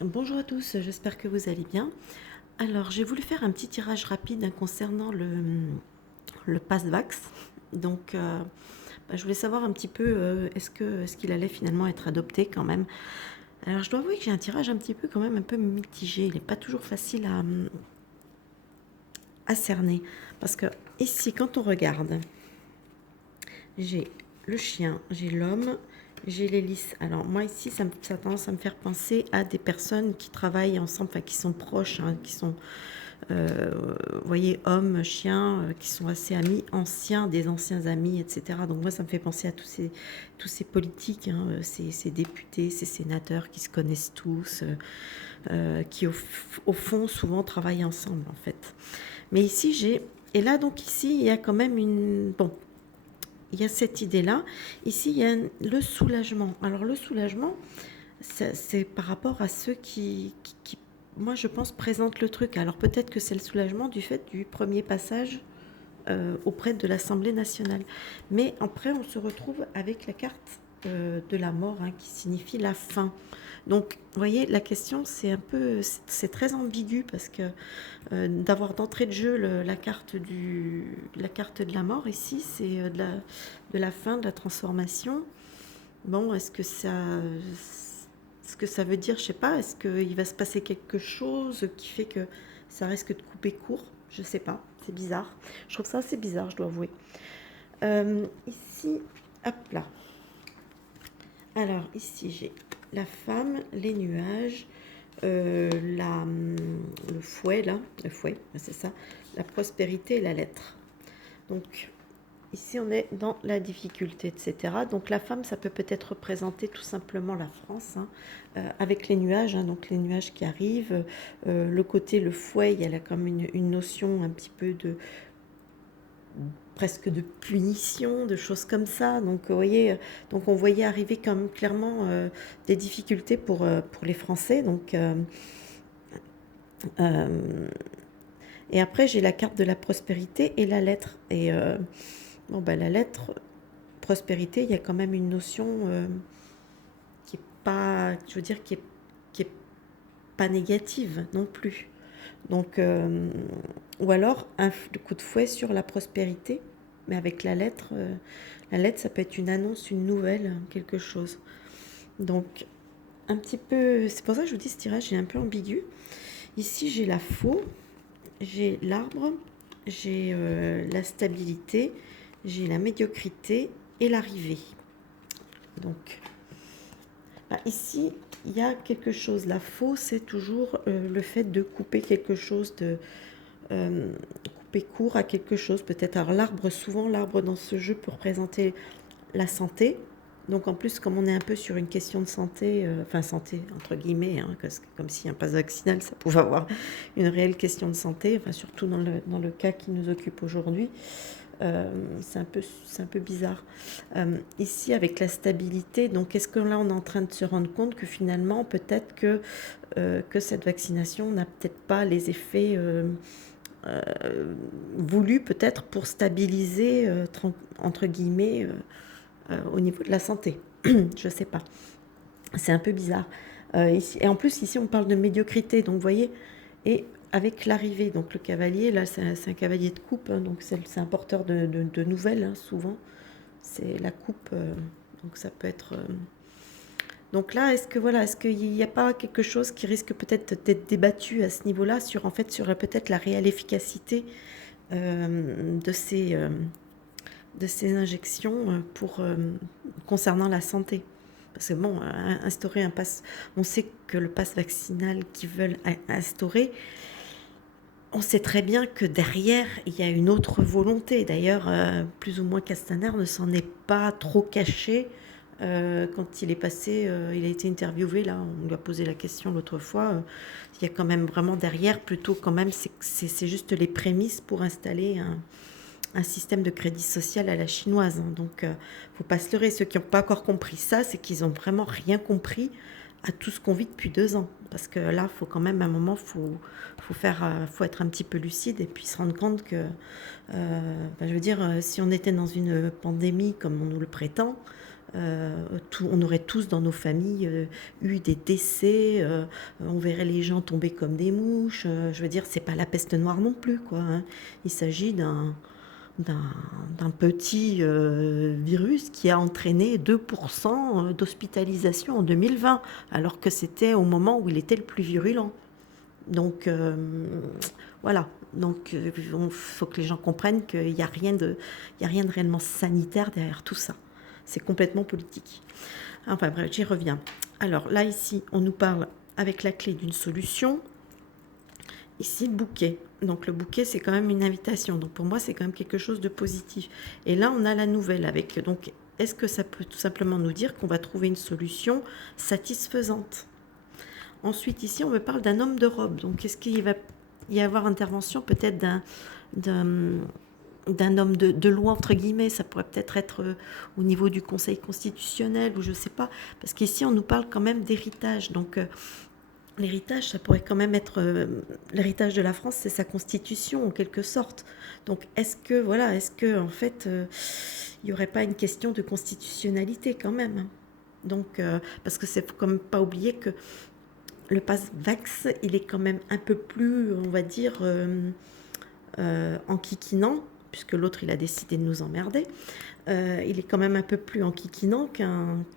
Bonjour à tous, j'espère que vous allez bien. Alors, j'ai voulu faire un petit tirage rapide concernant le Pass-Vax. Donc, je voulais savoir un petit peu est-ce qu'il allait finalement être adopté quand même. Alors, je dois avouer que j'ai un tirage un petit peu quand même un peu mitigé. Il n'est pas toujours facile à cerner. Parce que ici, quand on regarde, j'ai le chien, j'ai l'homme, j'ai l'hélice. Alors moi ici, ça a tendance à me faire penser à des personnes qui travaillent ensemble, enfin qui sont proches, hein, qui sont, vous voyez, hommes, chiens, qui sont assez amis, anciens, des anciens amis, etc. Donc moi, ça me fait penser à tous ces politiques, hein, ces députés, ces sénateurs qui se connaissent tous, qui au fond souvent travaillent ensemble en fait. Mais ici, et là donc ici, il y a quand même bon, il y a cette idée-là. Ici, il y a le soulagement. Alors le soulagement, c'est par rapport à ceux qui, moi je pense, présentent le truc. Alors peut-être que c'est le soulagement du fait du premier passage auprès de l'Assemblée nationale. Mais après, on se retrouve avec la carte de la mort, hein, qui signifie la fin. Donc, vous voyez, la question, c'est très ambigu parce que d'avoir d'entrée de jeu la carte de la mort ici, c'est de la fin, de la transformation. Bon, ce que ça veut dire, je sais pas, est-ce qu'il va se passer quelque chose qui fait que ça risque de couper court? Je sais pas, c'est bizarre. Je trouve ça assez bizarre, je dois avouer. Ici, hop là. Alors, ici, j'ai la femme, les nuages, le fouet, là, le fouet, c'est ça, la prospérité et la lettre. Donc, ici, on est dans la difficulté, etc. Donc, la femme, ça peut peut-être représenter tout simplement la France, hein, avec les nuages, hein, donc les nuages qui arrivent. Le côté, le fouet, il y a là comme une notion un petit peu de presque de punition, de choses comme ça. Donc, vous voyez, donc on voyait arriver comme clairement des difficultés pour les Français. Donc, et après, j'ai la carte de la prospérité et la lettre. Et bon, la lettre, prospérité, il y a quand même une notion qui est pas, je veux dire, qui est pas négative non plus. Donc, ou alors un coup de fouet sur la prospérité, mais avec la lettre, ça peut être une annonce, une nouvelle, quelque chose. Donc, un petit peu, c'est pour ça que je vous dis ce tirage est un peu ambigu. Ici, j'ai la faux, j'ai l'arbre, j'ai la stabilité, j'ai la médiocrité et l'arrivée. Donc, ici, il y a quelque chose. La faux, c'est toujours le fait de couper quelque chose, de couper court à quelque chose. Peut-être, alors l'arbre, souvent, l'arbre dans ce jeu peut représenter la santé. Donc en plus, comme on est un peu sur une question de santé, enfin santé entre guillemets, hein, comme si un pass vaccinal, ça pouvait avoir une réelle question de santé, enfin surtout dans le cas qui nous occupe aujourd'hui, c'est un peu bizarre. Ici, avec la stabilité, donc est-ce que là, on est en train de se rendre compte que finalement, peut-être que cette vaccination n'a peut-être pas les effets voulus, peut-être pour stabiliser, entre guillemets, au niveau de la santé. Je sais pas. C'est un peu bizarre. Ici, et en plus, ici, on parle de médiocrité. Donc, vous voyez, et avec l'arrivée, donc le cavalier, là, c'est un cavalier de coupe. Hein, donc, c'est un porteur de nouvelles, hein, souvent. C'est la coupe. Donc, ça peut être. Donc là, est-ce qu'il n'y a pas quelque chose qui risque peut-être d'être débattu à ce niveau-là sur, en fait, sur peut-être la réelle efficacité de ces injections concernant la santé. Parce que bon, instaurer un pass, on sait que le pass vaccinal qu'ils veulent instaurer, on sait très bien que derrière, il y a une autre volonté. D'ailleurs, plus ou moins Castaner ne s'en est pas trop caché quand il est passé, il a été interviewé, là, on lui a posé la question l'autre fois. Il y a quand même vraiment derrière, plutôt quand même, c'est juste les prémices pour installer un système de crédit social à la chinoise. Hein. Donc, faut pas se leurrer. Ceux qui n'ont pas encore compris ça, c'est qu'ils ont vraiment rien compris à tout ce qu'on vit depuis 2 ans. Parce que là, faut quand même, à un moment, faut être un petit peu lucide et puis se rendre compte que, je veux dire, si on était dans une pandémie comme on nous le prétend, on aurait tous dans nos familles eu des décès, on verrait les gens tomber comme des mouches. Je veux dire, c'est pas la peste noire non plus, quoi, hein. Il s'agit d'un petit virus qui a entraîné 2% d'hospitalisation en 2020, alors que c'était au moment où il était le plus virulent. Donc voilà, donc il faut que les gens comprennent qu'il n'y a rien de, il y a rien de réellement sanitaire derrière tout ça. C'est complètement politique. Enfin bref, j'y reviens. Alors là, ici, on nous parle avec la clé d'une solution. Ici, bouquet. Donc le bouquet, c'est quand même une invitation. Donc pour moi, c'est quand même quelque chose de positif. Et là, on a la nouvelle avec. Donc, est-ce que ça peut tout simplement nous dire qu'on va trouver une solution satisfaisante? Ensuite, ici, on me parle d'un homme de robe. Donc, est-ce qu'il va y avoir intervention peut-être d'un homme de loi, entre guillemets? Ça pourrait peut-être être au niveau du Conseil constitutionnel ou je ne sais pas. Parce qu'ici, on nous parle quand même d'héritage. Donc, l'héritage, ça pourrait quand même être... l'héritage de la France, c'est sa constitution, en quelque sorte. Donc, est-ce que en fait, il n'y aurait pas une question de constitutionnalité quand même? Donc, parce que c'est quand même pas oublier que le pass Vax, il est quand même un peu plus, on va dire, enquiquinant, puisque l'autre, il a décidé de nous emmerder. Il est quand même un peu plus enquiquinant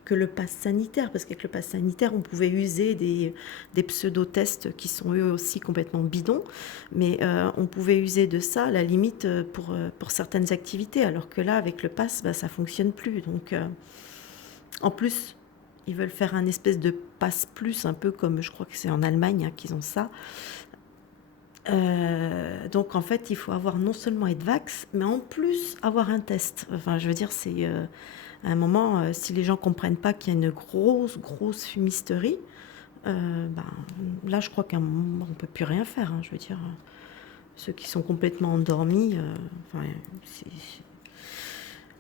que le pass sanitaire, parce qu'avec le pass sanitaire, on pouvait user des pseudo-tests qui sont eux aussi complètement bidons, mais on pouvait user de ça, à la limite, pour certaines activités, alors que là, avec le pass, bah, ça ne fonctionne plus. Donc, en plus, ils veulent faire un espèce de passe plus, un peu comme je crois que c'est en Allemagne hein, qu'ils ont ça. Donc en fait, il faut avoir non seulement être vax, mais en plus avoir un test. Enfin, je veux dire, c'est à un moment, si les gens comprennent pas qu'il y a une grosse fumisterie, ben, là, je crois qu'à un moment, on peut plus rien faire. Hein, je veux dire, ceux qui sont complètement endormis. Enfin,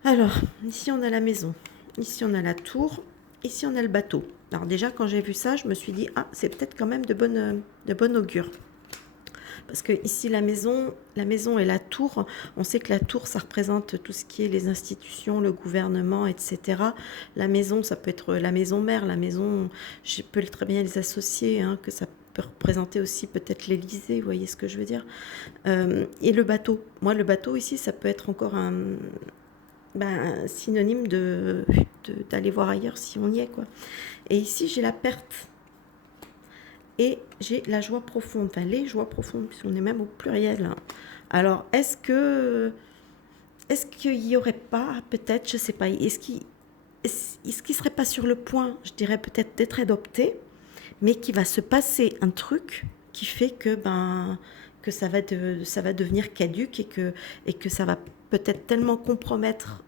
alors, ici on a la maison, ici on a la tour. Ici, on a le bateau. Alors déjà, quand j'ai vu ça, je me suis dit, ah, c'est peut-être quand même de bonne augure. Parce que ici, la maison et la tour, on sait que la tour, ça représente tout ce qui est les institutions, le gouvernement, etc. La maison, ça peut être la maison mère, la maison, je peux très bien les associer, hein, que ça peut représenter aussi peut-être l'Élysée, vous voyez ce que je veux dire. Et le bateau. Moi, le bateau, ici, ça peut être encore synonyme d'aller voir ailleurs si on y est, quoi. Et ici, j'ai la perte et j'ai la joie profonde, enfin les joies profondes, puisqu'on est même au pluriel, hein. Alors, est-ce qu'il n'y aurait pas, peut-être, je ne sais pas, est-ce qu'il serait pas sur le point, je dirais peut-être d'être adopté, mais qu'il va se passer un truc qui fait que ça va devenir caduque et que ça va peut-être tellement compromettre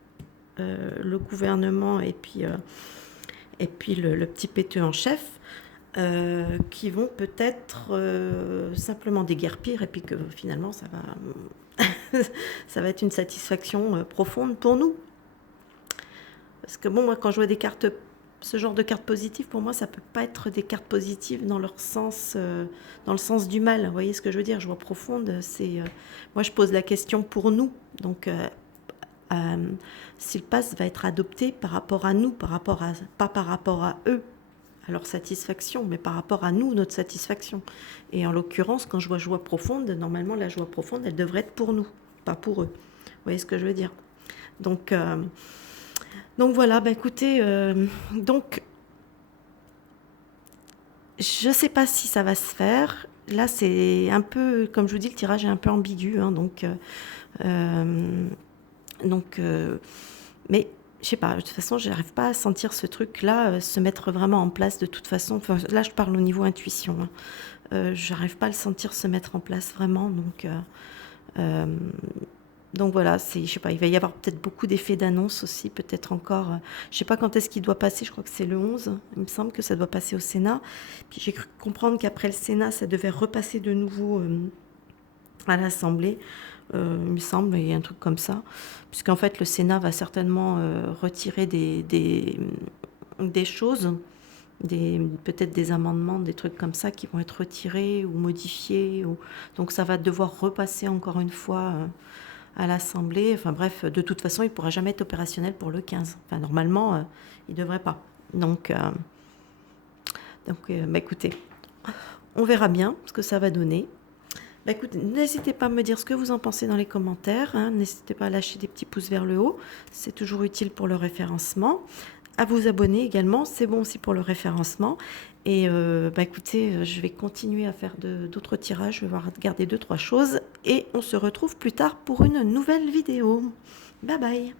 le gouvernement et puis le petit péteux en chef qui vont peut-être simplement déguerpir et puis que finalement ça va être une satisfaction profonde pour nous. Parce que bon, moi quand je vois ce genre de cartes positives, pour moi ça peut pas être des cartes positives dans leur sens, dans le sens du mal. Vous voyez ce que je veux dire? Joie profonde, c'est moi je pose la question pour nous. Donc si le pass va être adopté par rapport à nous, pas par rapport à eux, à leur satisfaction, mais par rapport à nous, notre satisfaction. Et en l'occurrence, quand je vois joie profonde, normalement la joie profonde, elle devrait être pour nous, pas pour eux. Vous voyez ce que je veux dire? Donc voilà, écoutez, donc je ne sais pas si ça va se faire. Là, c'est un peu, comme je vous dis, le tirage est un peu ambigu, hein, mais je sais pas, de toute façon, je n'arrive pas à sentir ce truc-là se mettre vraiment en place de toute façon. Enfin, là, je parle au niveau intuition, hein. Je n'arrive pas à le sentir se mettre en place vraiment. Donc voilà, je sais pas, il va y avoir peut-être beaucoup d'effets d'annonce aussi, peut-être encore. Je sais pas quand est-ce qu'il doit passer, je crois que c'est le 11. Il me semble que ça doit passer au Sénat. Puis j'ai cru comprendre qu'après le Sénat, ça devait repasser de nouveau à l'Assemblée. Il me semble, il y a un truc comme ça, puisqu'en fait le Sénat va certainement retirer des choses, peut-être des amendements, des trucs comme ça qui vont être retirés ou modifiés, donc ça va devoir repasser encore une fois à l'Assemblée. Enfin bref, de toute façon, il ne pourra jamais être opérationnel pour le 15. Enfin, normalement, il ne devrait pas. Bah, écoutez, on verra bien ce que ça va donner. Bah, écoutez, n'hésitez pas à me dire ce que vous en pensez dans les commentaires. Hein. N'hésitez pas à lâcher des petits pouces vers le haut. C'est toujours utile pour le référencement. À vous abonner également, c'est bon aussi pour le référencement. Et bah écoutez, je vais continuer à faire d'autres tirages, je vais regarder 2-3 choses et on se retrouve plus tard pour une nouvelle vidéo. Bye bye.